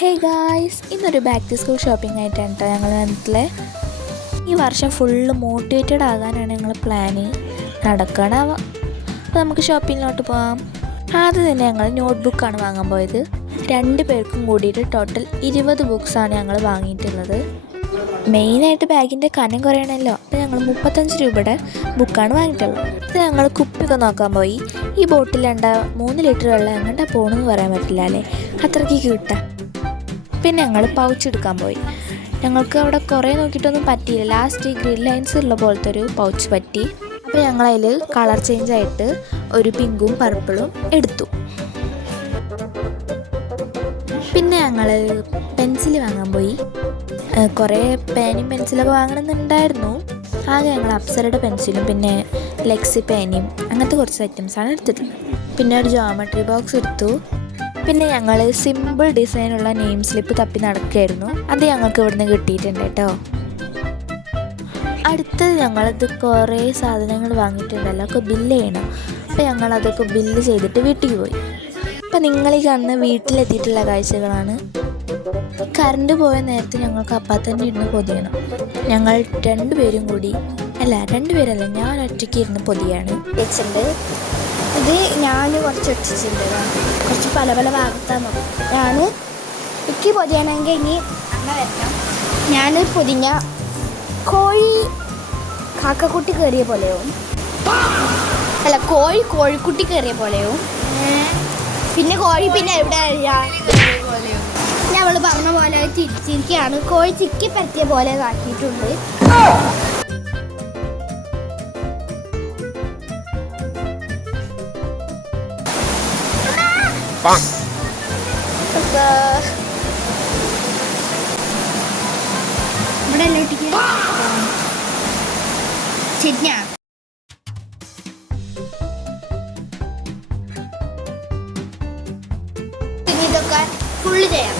Hey guys, ഇന്നൊരു back to school shopping ആയിട്ടാണ് കേട്ടോ ഞങ്ങൾ വന്നിട്ടുള്ളത്. ഈ വർഷം ഫുള്ള് മോട്ടിവേറ്റഡ് ആകാനാണ് ഞങ്ങൾ പ്ലാന്. നടക്കണാവാം. അപ്പോൾ നമുക്ക് ഷോപ്പിങ്ങിലോട്ട് പോകാം. ആദ്യം തന്നെ ഞങ്ങൾ നോട്ട്ബുക്കാണ് വാങ്ങാൻ പോയത്. 2 പേർക്കും കൂടിയിട്ട് ടോട്ടൽ 20 ബുക്സാണ് ഞങ്ങൾ വാങ്ങിയിട്ടുള്ളത്. മെയിനായിട്ട് ബാഗിൻ്റെ കനം കുറയണമല്ലോ, അപ്പോൾ ഞങ്ങൾ 35 രൂപയുടെ ബുക്കാണ് വാങ്ങിയിട്ടുള്ളത്. ഇത് ഞങ്ങൾ കുപ്പിയൊക്കെ നോക്കാൻ പോയി. ഈ ബോട്ടിൽ 3 ലിറ്റർ വെള്ളം എങ്ങോട്ടാ പോകണമെന്ന് പറയാൻ പറ്റില്ല അല്ലേ, അത്രയ്ക്ക് കിട്ടാം. പിന്നെ ഞങ്ങൾ പൗച്ച് എടുക്കാൻ പോയി. ഞങ്ങൾക്ക് അവിടെ കുറേ നോക്കിയിട്ടൊന്നും പറ്റിയില്ല. ലാസ്റ്റ് ഈ ഗ്രിൽ ലൈൻസ് ഉള്ള പോലത്തെ ഒരു പൗച്ച് പറ്റി. അപ്പോൾ ഞങ്ങളതിൽ കളർ ചേഞ്ച് ആയിട്ട് ഒരു പിങ്കും പർപ്പിളും എടുത്തു. പിന്നെ ഞങ്ങൾ പെൻസിൽ വാങ്ങാൻ പോയി. കുറേ പേനയും പെൻസിലൊക്കെ വാങ്ങണമെന്നുണ്ടായിരുന്നു. ആകെ ഞങ്ങൾ അപ്സരയുടെ പെൻസിലും പിന്നെ ലെക്സി പേനയും അങ്ങനത്തെ കുറച്ച് ഐറ്റംസാണ് എടുത്തിട്ടുള്ളത്. പിന്നെ ഒരു ജോമെട്രി ബോക്സ് എടുത്തു. പിന്നെ ഞങ്ങൾ സിമ്പിൾ ഡിസൈനുള്ള നെയിം സ്ലിപ്പ് തപ്പി നടക്കുകയായിരുന്നു. അത് ഞങ്ങൾക്ക് ഇവിടുന്ന് കിട്ടിയിട്ടുണ്ട് കേട്ടോ. അടുത്തത് ഞങ്ങളിത് കുറേ സാധനങ്ങൾ വാങ്ങിയിട്ടുണ്ടല്ലോ, ഒക്കെ ബില്ല് ചെയ്യണം. അപ്പോൾ ഞങ്ങളതൊക്കെ ബില്ല് ചെയ്തിട്ട് വീട്ടിൽ പോയി. അപ്പോൾ നിങ്ങൾ ഈ കാണുന്ന വീട്ടിലെത്തിയിട്ടുള്ള കാഴ്ചകളാണ്. കറണ്ട് പോയ നേരത്ത് ഞങ്ങൾക്ക് അപ്പം തന്നെ ഇരുന്ന് പൊതിയണം. ഞങ്ങൾ 2 പേരും കൂടി രണ്ടുപേരല്ല, ഞാൻ ഒറ്റയ്ക്ക് ഇരുന്ന് പൊതിയാണ് വെച്ചിട്ടുണ്ട്. ഇത് ഞാൻ കുറച്ച് ഒട്ടിച്ചിട്ടുണ്ട്, കുറച്ച് പല പല ഭാഗത്താണ് ഞാൻ എനിക്ക് പൊതിയണമെങ്കിൽ ഇനി അങ്ങനെ വരണം. ഞാൻ പൊതിഞ്ഞ കോഴി കാക്കക്കുട്ടി കയറിയ പോലെയും കോഴിക്കുട്ടി കയറിയ പോലെയും പിന്നെ കോഴി പിന്നെ എവിടെ ഞങ്ങൾ പറഞ്ഞ പോലെ തിരിച്ചിരിക്കുകയാണ്. കോഴി ചിക്കി പരത്തിയ പോലെ ആക്കിയിട്ടുണ്ട്. ഇവിടെ ശരിയാ. ഇതൊക്കെ ഫുള്ള് ചെയ്യാം.